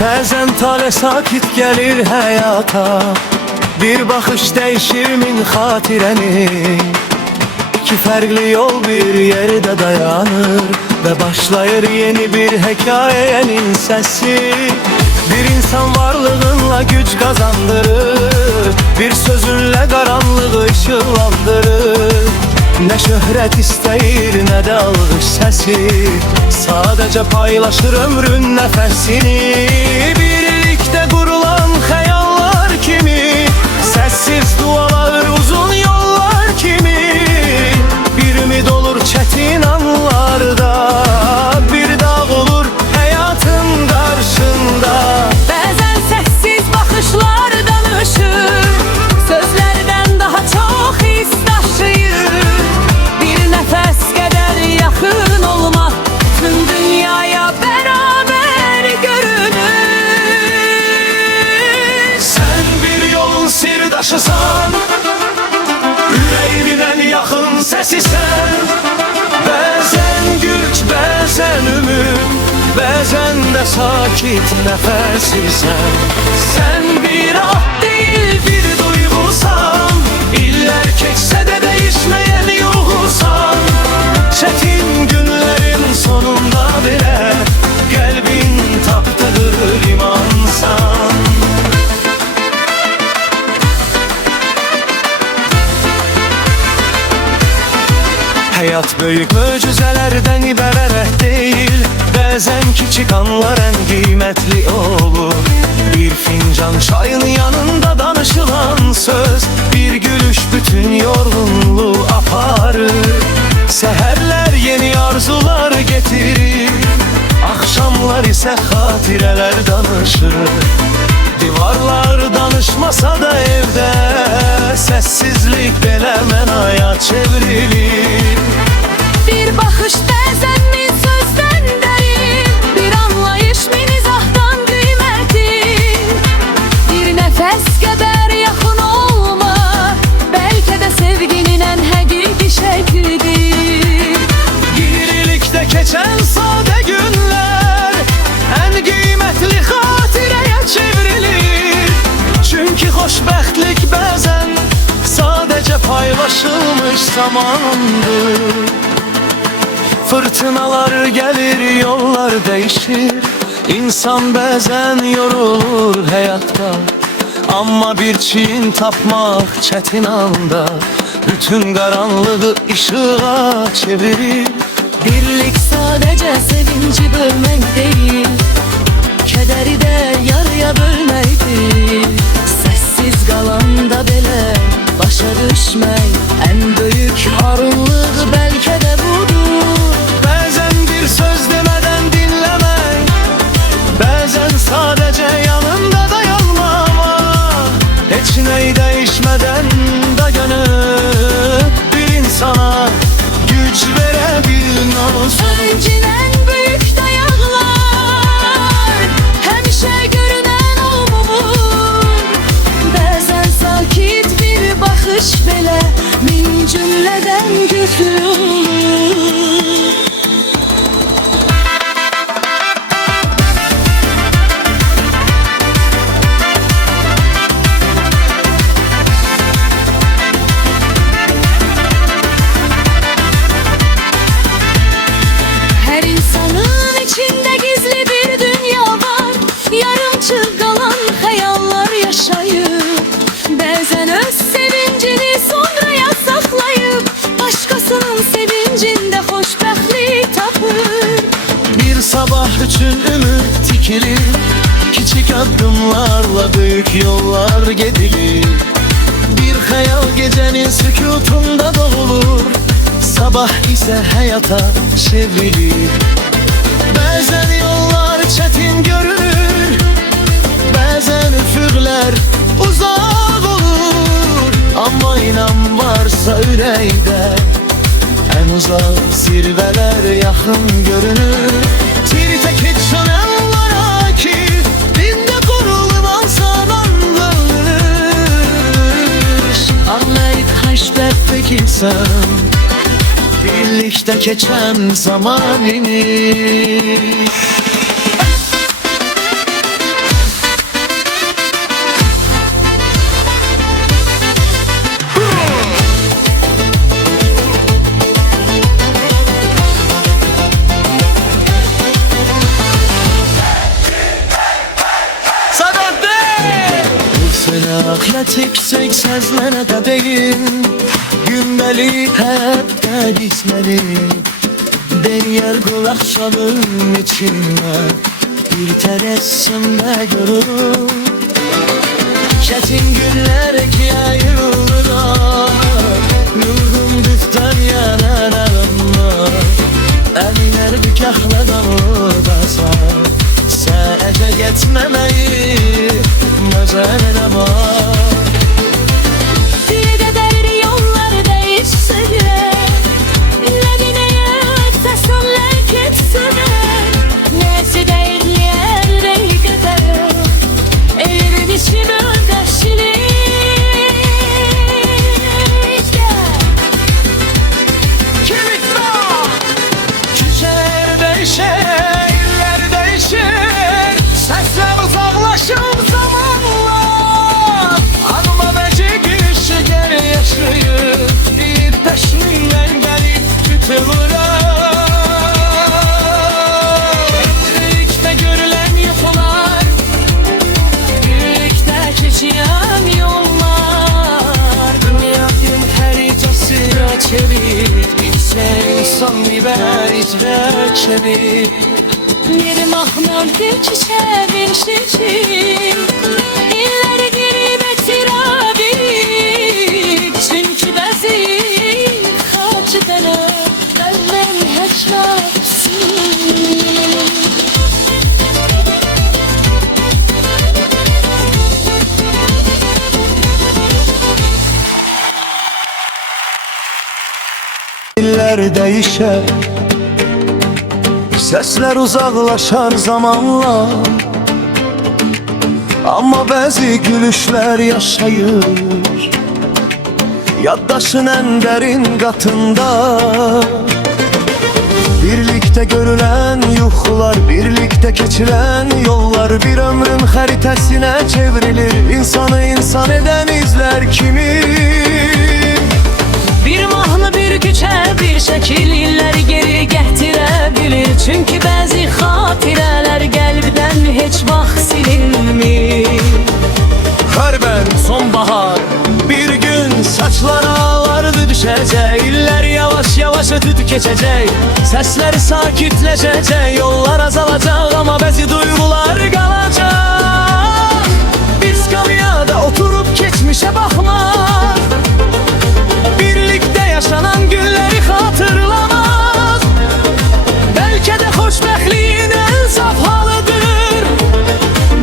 Bəzən tale sakit gəlir həyata, bir baxış dəyişir min xatirəni. İki fərqli yol bir yerdə dayanır və başlayır yeni bir hekayənin səsi. Bir insan varlığınla güc qazandırır, bir sözünlə qaranlığı işıqlandırır. Nə şöhrət istəyir, nə də alqış səsi, sadəcə paylaşır ömrün nəfəsini. Birlikdə qurulan xəyallar kimi, səssiz dualar, uzun yollar kimi. Bir ümid olur çətin anlarda, bir dağ olur həyatın qarşında. Bəzən səssiz baxışlar danışır, sözlərdən daha çox his daşıyır. Bir nəfəs qədər yaxın olmaq bütün dünyaya bərabər görünür. Sən bir yolun sirdaşısan, ürəyimin ən yaxın səsisən. Bəzən güc, bəzən ümid, bəzən də sakit nəfəsisən. Sən bir ah deyil, bir duyğusan, illər keçsə də dəyişməyən yuxusan. Çətin günlərin sonunda belə qəlbin tapdığı limansan. Həyat böyük möcüzələrdən ibarət deyil, bəzən kiçik anlar ən qiymətli olur. Bir fincan çayın yanında danışılan söz, bir gülüş bütün yorğunluğu aparır. Səhərlər yeni arzular getirir, axşamlar isə xatirələr danışır. Divarlar danışmasa da evdə, səssizlik belə mənaya çevrilir. Bir baxış bəzən min sözdən dərin, bir anlayış min izahdan qiymətli. Bir nəfəs qədər yaxın olmaq, bəlkə də sevginin ən həqiqi şəklidir. Birlikdə keçən sadə günlər ən qiymətli xatirəyə çevrilir. Çünki xoşbəxtlik bəzən sadəcə paylaşılmış zamandır. Fırtınalar gəlir, yollar dəyişir, İnsan bəzən yorulur həyatda. Amma bir çiyin tapmaq çətin anda, bütün qaranlığı işığa çevirir. Birlik sadəcə sevinci bölmək deyil, kədəri də yarıya bölməkdir. Səssiz qalanda belə başa düşmək ən böyük arınlıq bəlkə də budur. Bəzən bir söz demədən dinləmək, bəzən sadəcə yanında dayanmamaq. Heç nəyi dəyişmədən dayanıb bir insana güc verə bilməz. Öncədən böyük dayaqlar, həmişə görünən olmur. Bəzən sakit bir baxış belə min cümlədən güclü olur. Hər insanın içində gizli bir dünya var, yarımçıq qalan xəyallar yaşayır. Bəzən öz sevincini sonraya saxlayıb, başqasının sevincində xoşbəxtlik tapır. Bir sabah üçün ümid tikilir, kiçik addımlarla büyük yollar gedilir. Bir xəyal gecənin sükutunda doğulur, sabah isə həyata çevrilir. Bəzən yollar çətin görünür, bəzən üfüqlər uzaq olur. Amma inan varsa ürəkdə, ən uzaq zirvələr yaxın görünür. Tirtə keçən əllara ki, dində qurulman sanandır. Anlayıb xoşbəxtlik insan, birlikdə keçən zaman imiş. tek sözlənə də deyim Günbəlik həyatda dizməli Denyer kulakçanın içində Bir tərəssümdə görür Çətin günlər ki ayırır Nurhum düzdən yanaranlar Əminər bükəxlədən ordasan Səhəcə getməməyi Məzərə var Bir qədər yollar değişsə də Lədinəyə təsəllər getsə də Nəsi deyirlər ey qədər Elin için ödeşilik Küçələr değişir, iller değişir Səslər uzaqlaşır zamanla Anıma vəcə gülüşü geri yaşayır İpəşminlər gəlib kütülür Birlikdə görülən yuxular Birlikdə keçən yollar Dünyayın xəritəsilə çevir İnsan biber icra çevir Bir mahmurdur ki çevirişim İlleri girip etirabim Çünkü bəzi xacıdana Bəlmən heç vaxtsin İller değişer Sesler uzaklaşar zamanla Ama bazı gülüşler yaşayır Yaddaşın en derin katında Birlikte görülen yuxular Birlikte geçilen yollar Bir ömrün xəritəsinə çevrilir İnsanı insan eden izler kimi Bir mahnı bir güçə bir şəkil illəri geri gətirə Çünkü bəzi xatirələr qəlbdən heç vaxt silinmir Harbən sonbahar bir gün saçlar ağardı düşəcək İllər yavaş yavaş ötüb keçəcək Səslər sakitləşəcək Yollar azalacaq ama bəzi duyğular qalacaq Bir skamyada oturup geçmişe baxmaq Birlikte yaşanan günleri hatırlamaz Belki de xoşbəxtliyin en saf halıdır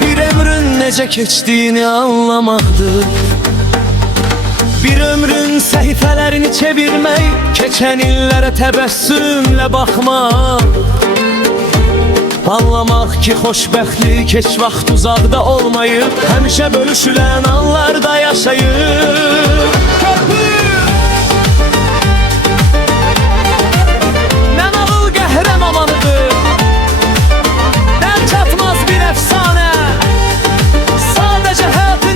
Bir ömrün necə keçtiğini anlamaqdır Bir ömrün səhifələrini çevirmək Keçən illərə təbəssümlə baxmaq Anlamaq ki xoşbəxtlik heç vaxt uzaqda olmayıb Həmişə bölüşülən anlarda yaşayır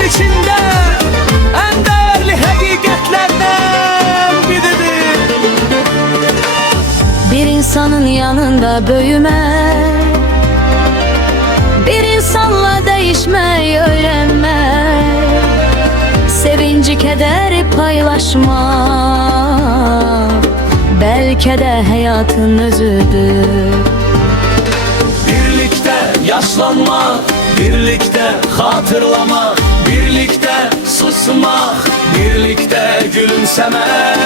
İçinde en değerli həqiqətlərdən biridir Bir insanın yanında böyümək Bir insanla değişmək, öyrənmək Sevinci, kədəri paylaşmaq Bəlkə də həyatın özüdür Birlikte yaşlanmak, birlikte hatırlamak Birlikte susmak, birlikte gülümsemek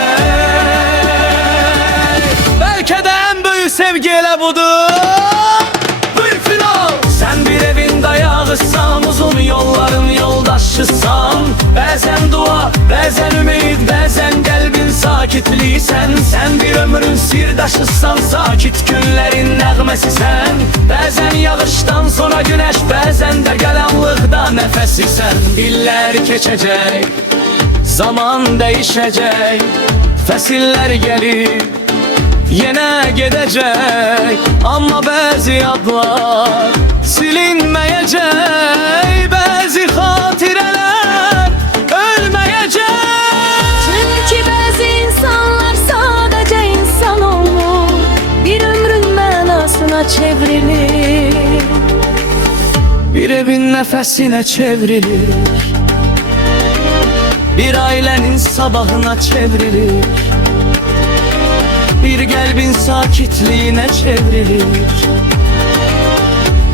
Belki de en büyük sevgi elə budur Büyük final Sen bir evin dayağısan, uzun yolların yoldaşısan Bəzən dua, bəzən ümid, bəzən qəlbin sakitliysən Sen bir ömrün sirdaşısan, sakit günlerin nəğməsisən Bəzən yağıştan sonra güneş, bəzən də qaranlıqda nəfəsisən İllər keçəcək, zaman değişecek Fəsillər gəlir, yenə gedəcək Amma bəzi adlar silinməyəcək Bəzi xatirələr ölməyəcək Çünkü bəzi insanlar sadəcə insan olur Bir ömrün mənasına çevrilir Bir evin nəfəsinə çevrilir Bir ailenin sabahına çevrilir, bir kalbin sakitliğine çevrilir.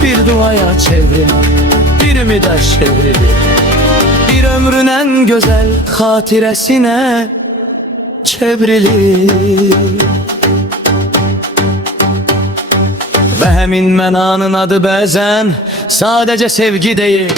Bir duaya çevrim, bir ümide çevrilir. Bir ömrün en güzel hatiresine çevrilir. Ve hemin menanın adı bəzən sadece sevgi değil.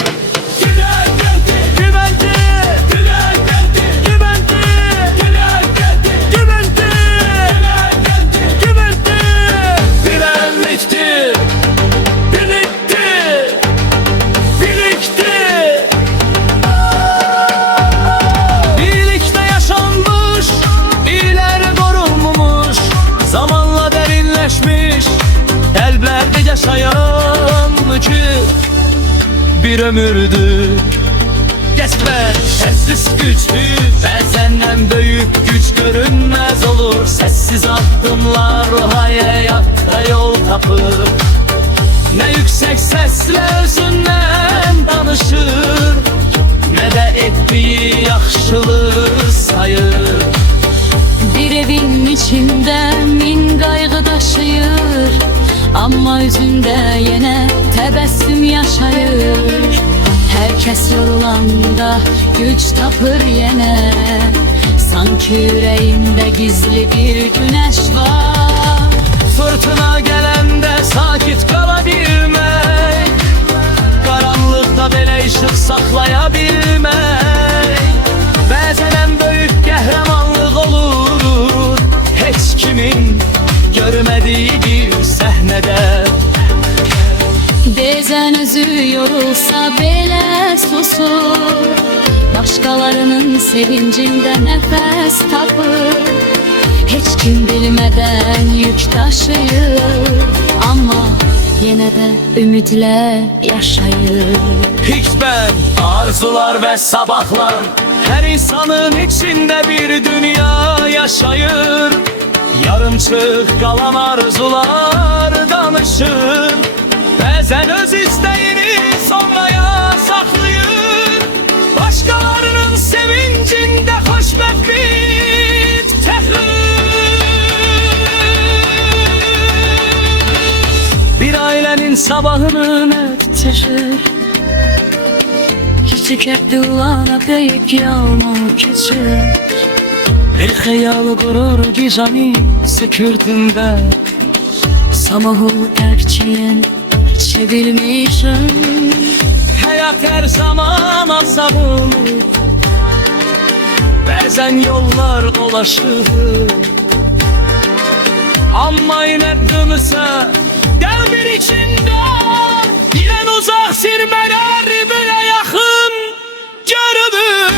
Kalplerde yaşayan ki bir ömürdür. Kesme sessiz güçlü, bazen büyük güç görünmez olur. Sessiz adımlar hayatta yol tapır. Ne yüksek sesle özünden danışır, ne de ettiği yaxşılığı sayır. Bir evin içinde min kaygı taşıyır, ama yüzünde yine tebessüm yaşayır. Herkes yorulanda güç tapır yine, sanki yüreğinde gizli bir güneş var. Fırtına gelende sakit kalabilmek, karanlıkta belə ışık saklayabilmek. Bazen en büyük kahramanlık olur, hiç kimin görmediği bir sahnede. Bezen özü yorulsa bile susur, başkalarının sevincinde nefes tapır. Hiç kim bilmeden yük taşıyır, ama yine de ümitle yaşayır. Hiç ben, arzular ve sabahlar, her insanın içinde bir dünya yaşayır. Yarımçık kalan arzular danışır, bazen öz isteğini sonraya saklıyor. Başkalarının sevincinde hoşbəxtlik çəkir. Bir ailenin sabahını netleşir, Küçük Abdullah'a büyük yolunu geçir. bir hayal kurur gizemi sükürtünde. Samahu tercihen çevirmişim. Hayat her zaman asabını, bazen yollar dolaşır, ama yine dönürse kalbin içinde bilen uzak sirmeler bile yakın görünür.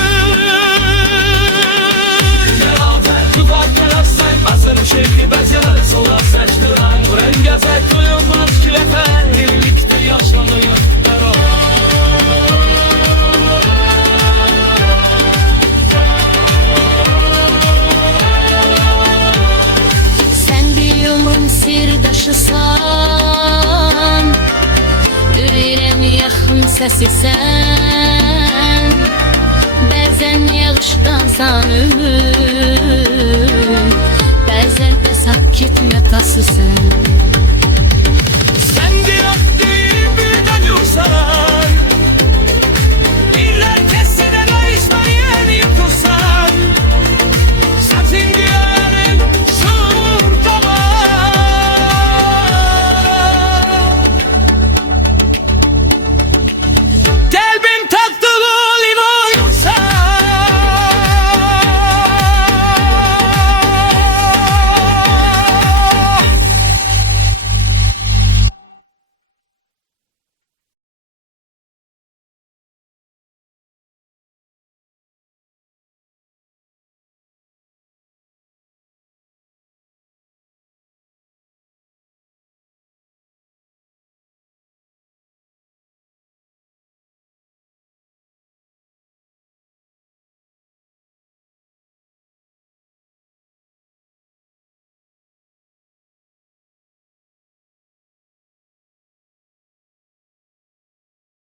Basırım şehri bezyalar solar saçtıran, bu rengazet duyulmaz külefen, birlikte yaşanıyor her o. Sen bir yolun sirdaşısan, yüreğim yakın sesisən. Bazen yağışdansan ümür, bazen de sakit metasısın. Sen diyor